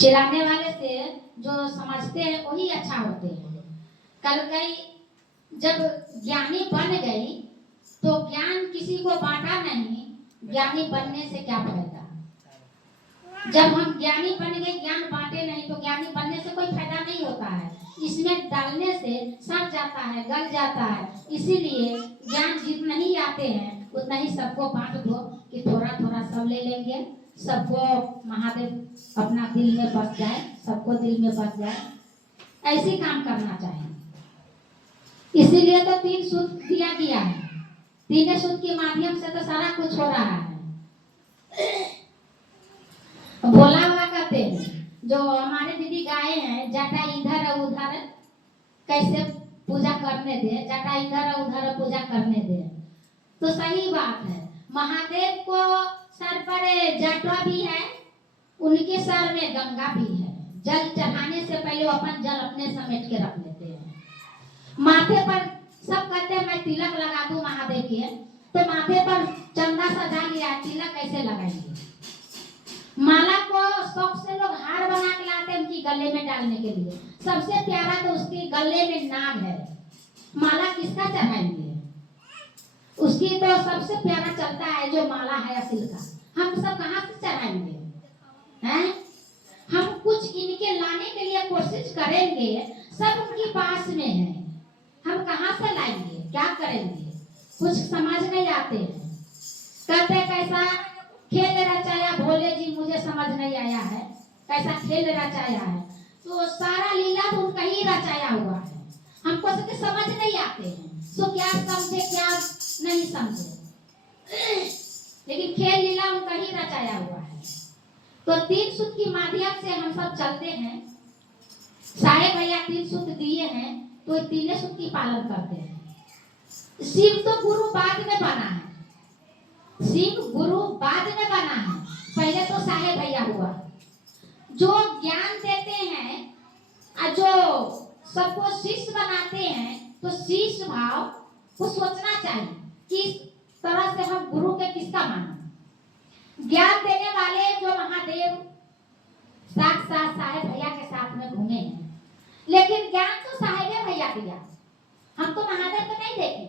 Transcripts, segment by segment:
चिढ़ाने वाले से जो समझते हैं वही अच्छा होते हैं। कल गई जब ज्ञानी बन गई तो ज्ञान किसी को बांटा नहीं, ज्ञानी बनने से क्या फायदा। जब हम ज्ञानी बन गए, ज्ञान बांटे नहीं, तो ज्ञानी बनने से कोई फायदा नहीं होता है। इसमें डालने से सड़ जाता है, गल जाता है। इसीलिए ज्ञान जितना ही आते हैं उतना ही सबको बांट दो कि थोड़ा थोड़ा सब ले लेंगे, सबको महादेव अपना दिल में बस जाए, सबको दिल में बस जाए। ऐसी काम करना चाहिए। इसीलिए तो 3 सूत्र दिया गया है। 3 सूत्र के माध्यम से तो सारा कुछ हो रहा है। भोला बाबा कहते हैं, जो हमारे दीदी गाए हैं, जटा इधर उधर कैसे पूजा करने दे, जटा इधर उधर पूजा करने दे, तो सही बात है। महादेव को सर पर जटा भी है, उनके सर में गंगा भी है। जल चढ़ाने से पहले अपन जल अपने समेट के रख लेते हैं। माथे पर सब कहते हैं मैं तिलक लगा दूं महादेव के, तो माथे पर चंदा सजा लिया, तिलक कैसे लगाएंगे। माला को शौक से लोग हार बना के लाते हैं उनकी गले में डालने के लिए। सबसे प्यारा तो उसके गले में नाग है, माला किसका चढ़ाएंगे। उसकी तो सबसे प्यारा चलता है जो माला है असिल का, हम सब कहाँ से चढ़ाएंगे हैं। हम कुछ इनके लाने के लिए कोशिश करेंगे, सब उनके पास में है, हम कहाँ से लाएंगे, क्या करेंगे, कुछ समझ नहीं आते हैं। कहते कैसा खेल रचाया भोले जी, मुझे समझ नहीं आया है कैसा खेल रचाया है। तो सारा लीला तो उनका ही रचाया हुआ है, हमको सबके समझ नहीं आते हैं। सो क्या समझे क्या नहीं समझे, लेकिन खेल लीला उनका ही रचाया हुआ है। तो 3 सूत्र की माध्यम से हम सब चलते हैं। साहेब भैया 3 सूत्र दिए हैं तो 3 सूत्र की पालन करते हैं। शिव तो गुरु बाद में बना है, शिव गुरु बाद में बना है, पहले तो साहेब भैया हुआ। जो ज्ञान देते हैं और जो सबको शिष्य बनाते हैं, तो शिष्य भाव को सोचना चाहिए किस तरह से हम गुरु के किसका माने। ज्ञान देने वाले जो महादेव साक्षात साहेब भैया के साथ में घूमे हैं, लेकिन ज्ञान तो साहेब भैया दिया, हम तो महादेव को नहीं देखे।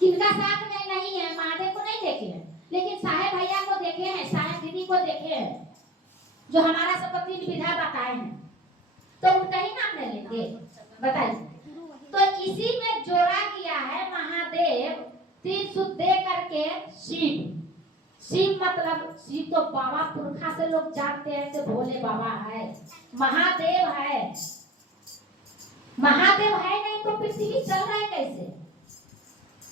किनका साथ में नहीं है, महादेव को नहीं देखे हैं, लेकिन साहेब भैया को देखे हैं, साहेब दीदी को देखे हैं, जो हमारा सबको 3 विधा बताए हैं, तो उनका ही नाम ले लेंगे, बताइए। तो इसी में जोड़ा गया है महादेव 3 सूत्र दे करके शिव। शिव मतलब शिव तो बाबा पुरखा से लोग जानते हैं कि भोले बाबा है, महादेव है। महादेव है नहीं तो पृथ्वी चल रहा है कैसे।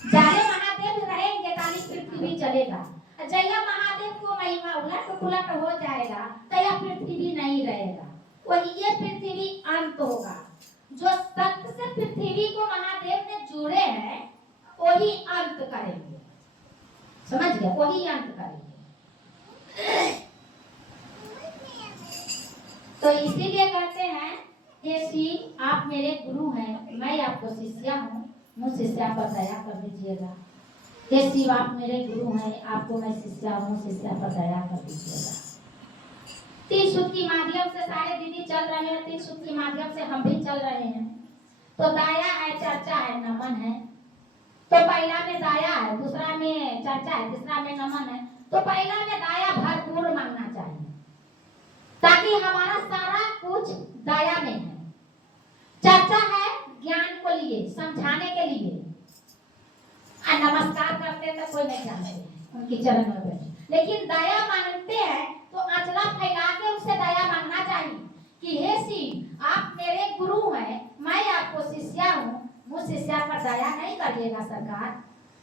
जाने महादेव रहेंगे ताली पृथ्वी चलेगा, जया महादेव को महिमा उलट पुलट हो जाएगा तो यह पृथ्वी नहीं रहेगा, वही ये पृथ्वी अंत होगा। जो सत्य से पृथ्वी को महादेव ने जोड़े हैं वही अंत करेंगे, समझ गया, वही अंत करेंगे। तो इसीलिए कहते हैं हे शिव आप मेरे गुरु हैं, मैं आपको शिष्या हूँ, मुझ शिष्या पर दया कर दीजिएगा। हे शिव आप मेरे गुरु हैं, आपको मैं शिष्या हूँ, शिष्या पर दया कर दीजिएगा। 3 सूत्र की माध्यम से सारे दीदी चल रहे हैं, 3 सूत्र की माध्यम से हम भी चल रहे हैं। तो दाया है, चर्चा है, नमन है। तो पहला में दाया है, दूसरा में चर्चा है, तीसरा में नमन है। तो पहला में दाया भरपूर मांगना चाहिए, ताकि हमारा सारा कुछ दाया में है। चर्चा है ज्ञान को लिए, समझाने के लिए। नमस्कार करते तो कोई नहीं जानते उनकी चरण में बैठे, लेकिन दया मांगते हैं तो अचला फैला के उनसे दया मांगना चाहिए कि हे शिव आप मेरे गुरु हैं, मैं आपको शिष्या हूँ, मुझ शिष्या पर दया नहीं करिएगा सरकार।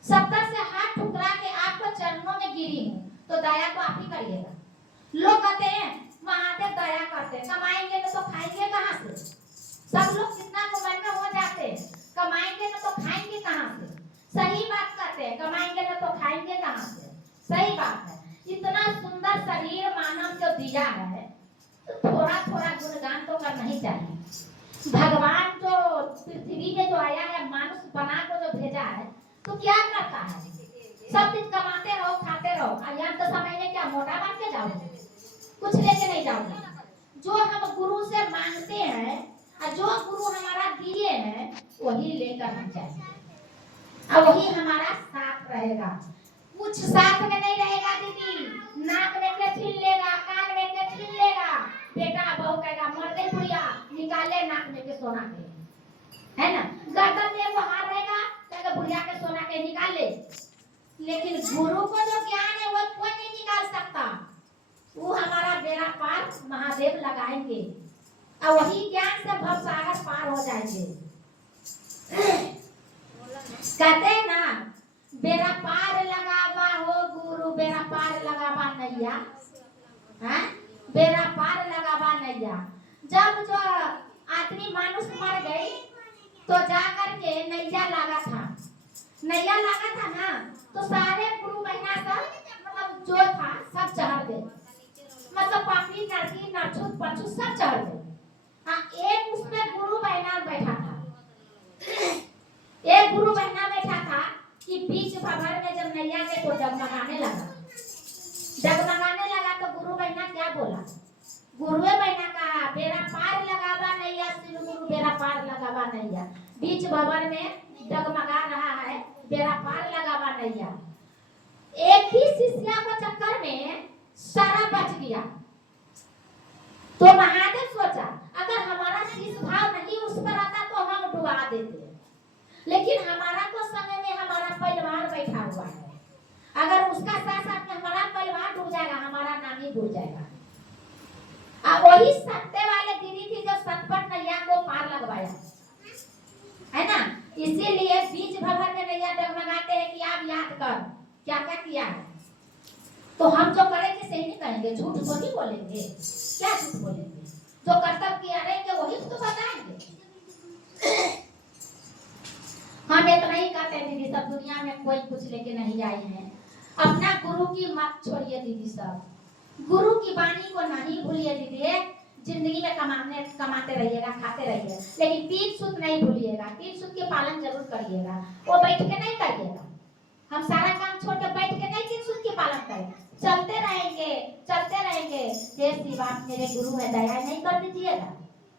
70 से हाथ ठुकरा के आपको चरणों में गिरी हूँ, तो दया तो आप ही करिएगा। लोग कहते हैं महादेव दया करते, कमाएंगे तो खाएंगे कहाँ से। सब लोग कितना घमंड में हो जाते हैं, कमाएंगे ना तो खाएंगे कहाँ से। सही बात करते हैं, कमाएंगे ना तो खाएंगे कहाँ से, सही बात है। इतना सुंदर शरीर मानव को दिया है तो थोड़ा थोड़ा गुणगान तो करना ही चाहिए। भगवान जो पृथ्वी में जो आया है, मानुष बना को जो भेजा है, तो क्या करता है, सब दिन कमाते रहो खाते रहो, यहाँ तो समय में क्या मोटा बन के जाओगे, कुछ लेके नहीं जाओगे। जो हम गुरु से मांगते हैं और जो गुरु हमारा दिए हैं वही लेकर हम जाएंगे और वही हमारा साथ रहेगा। कुछ साथ में नहीं रहेगा दीदी, नाक में के छीन लेगा, कान में के छीन लेगा, बेटा बहू कहेगा मर गई बुढ़िया, निकाले नाक में के सोना के, है ना, गर्दन में वो हार रहेगा कहेगा बुढ़िया के सोना के निकाले। लेकिन गुरु को जो ज्ञान है वो कोई नहीं निकाल सकता, वो हमारा बेड़ा पार महादेव लगाएंगे और वही ज्ञान से भवसागर पार हो जाएंगे। कहते हैं ना बेड़ा पार लगावा हो गुरु, बेड़ा पार लगावा नैया, हैं बेड़ा पार लगावा नैया। जब जो आदमी मानुष मर गई तो जा करके नैया लगा था, नैया लगा था ना, तो सारे गुरु बहना सब मतलब जो था सब चढ़ गए, मतलब पापी नरकी नरछुत पछुत सब चढ़ गए। हाँ एक उसमें गुरु बहना बैठा था, एक गुरु बहना बैठा था कि बीच भंवर में जब नैया गए तो जगमगाने लगा, जगमगाने लगा तो गुरु बहना क्या बोला, गुरुए बहना कहा बेड़ा पार लगावा नैया, शिव गुरु बेड़ा पार लगावा नैया, बीच भंवर में जगमगा रहा है बेड़ा पार लगावा नैया। एक ही शिष्या को चक्कर में सारा बच गया। तो महादेव सोचा अगर हमारा शिष्य भाव नहीं उस पर आता तो हम डुबा देते, लेकिन हमारा तो समय में हमारा परिवार बैठा हुआ है, अगर उसका साथ साथ में हमारा परिवार डूब जाएगा हमारा नाम ही डूब जाएगा। वही सत्य वाले दीदी थी जो सतपट नैया को पार लगवाया, है ना, इसीलिए बीच भंवर में नैया डगमगाते हैं कि आप याद कर क्या क्या किया है। तो हम जो करेंगे सही नहीं कहेंगे, झूठ तो नहीं बोलेंगे, क्या झूठ बोलेंगे, जो कर्तव्य किया रहेंगे वही तो बताएंगे। हम इतना ही कहते हैं दीदी सब, दुनिया में कोई कुछ लेके नहीं आए हैं, अपना गुरु की मत छोड़िए दीदी सब, गुरु की वाणी को नहीं भूलिए दीदी। जिंदगी में कमाते रहिएगा, खाते रहिए, लेकिन तीन सूत्र नहीं भूलिएगा, तीन सूत्र के पालन जरूर करिएगा, वो बैठ के नहीं करिएगा। हम सारा काम छोड़ के बैठ के नहीं तीन सूत्र के पालन करें, चलते रहेंगे चलते रहेंगे। हे शिव आप मेरे गुरु है दया नहीं कर दीजिएगा,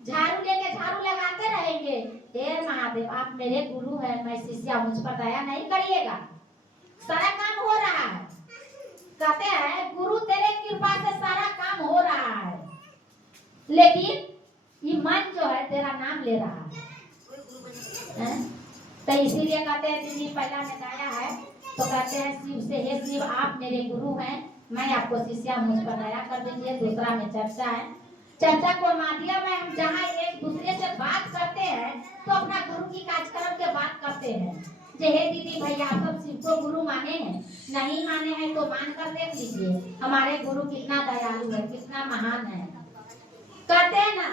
झाड़ू लेके झाड़ू लगाते रहेंगे, हे महादेव आप मेरे गुरु है मैं शिष्या मुझ पर दया नहीं करिएगा, सारा काम हो रहा है। कहते हैं गुरु तेरे कृपा से सारा काम हो रहा है, लेकिन ये मन जो है तेरा नाम ले रहा है। तो इसीलिए कहते हैं दीदी पहला ने गाया है तो कहते हैं शिव से हे शिव आप मेरे गुरु हैं मैं आपको शिष्या मुझ पर दया कर दीजिए। दूसरा में चर्चा है, चर्चा को माध्यम है हम जहाँ एक दूसरे से बात करते हैं तो अपना गुरु की कार्यक्रम के बात करते हैं। जे हे दीदी भैया आप सब शिव को गुरु माने हैं, नहीं माने हैं तो मान कर देख लीजिए हमारे गुरु कितना दयालु है, कितना महान है। कहते हैं ना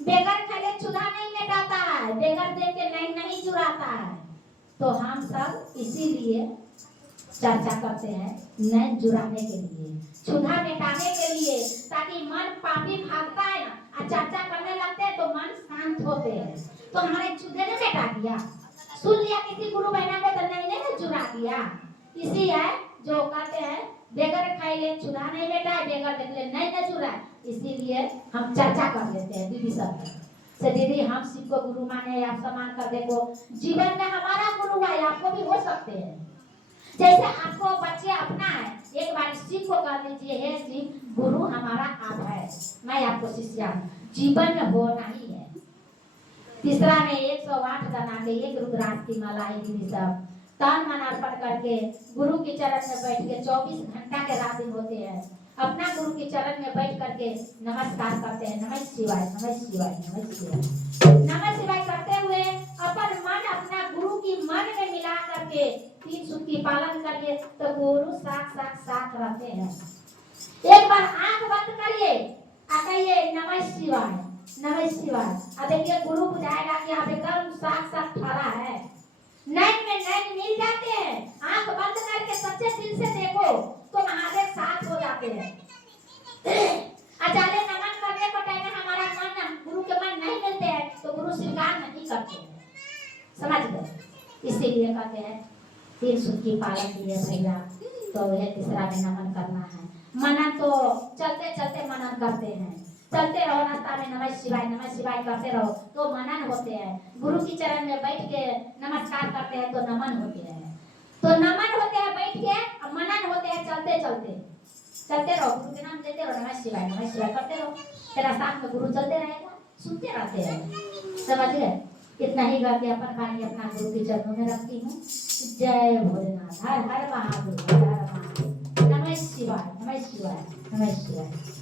बेगर खाले चूल्हा नहीं मिटाता है, बेगर देख के नहीं जुड़ाता है। तो हम सब इसीलिए चर्चा करते हैं नैन जुड़ाने के लिए, चूल्हा मिटाने के लिए, ताकि मन पापी भागता है ना और चर्चा करने लगते हैं तो मन शांत होते हैं। तो हमारे चूल्हे ने मिटा दिया, सुन लिया किसी गुरु बहना को तो नहीं जुड़ा दिया। इसी है जो कहते हैं बेगर खाई ले चूल्हा नहीं मिटा, बेगर देख ले नहीं जुड़ा। इसीलिए हम चर्चा कर लेते हैं दीदी सब से, दीदी हम शिव को गुरु माने, आप सम्मान कर देखो जीवन में हमारा गुरु है, आपको भी हो सकते हैं। जैसे आपको बच्चे अपना है, एक बार शिव को कह दीजिए हे शिव गुरु हमारा आप है, मैं आपको शिष्या हूँ, जीवन में होना ही है। तीसरा में 108 बना के एक रुद्राक्ष की माला है दीदी सब, तन मन अर्पण करके गुरु के चरण में बैठ के 24 घंटा के रात दिन होते हैं, अपना गुरु के चरण में बैठ करके नमस्कार करते हैं, नमः शिवाय नमः शिवाय नमः शिवाय नमः शिवाय करते हुए अपन मन अपना गुरु की मन में मिला करके तीन सूत्र की पालन करिए तो गुरु साथ रहते हैं। एक बार आंख बंद करिए और कहिए नमः शिवाय नमः शिवाय, अब देखिए गुरु बुझाएगा कि आप एकदम साथ खड़ा है, नैन में नैन मिल जाते हैं। आंख बंद करके सच्चे दिल से देखो तो महादेव साथ हो जाते हैं। अचाले नमन करने को टाइम में हमारा मन गुरु के मन नहीं मिलते हैं तो गुरु स्वीकार नहीं करते हैं, समझ गए। इसीलिए कहते हैं तीन सूत्र की पालन किए भैया, तो यह तीसरा में नमन करना है। मनन तो चलते चलते मनन करते हैं, चलते रहो रास्ता में नमः शिवाय करते रहो तो मनन होते हैं। गुरु की चरण में बैठ के नमस्कार करते हैं तो नमन होते हैं, तो नमन होते हैं बैठ के, मनन होते हैं चलते चलते। चलते रहो, गुरु के नाम लेते रहो, नमः शिवाय करते रहो, तेरा साथ में गुरु चलते रहेगा, सुनते रहते हैं। समझ गए? इतना ही गा के अपन वाणी अपना गुरु के चरणों में रखती हूँ। जय भोलेनाथ, हर हर महादेव, हर हर महादेव। नमः शिवाय, नमः शिवाय, नमः शिवाय।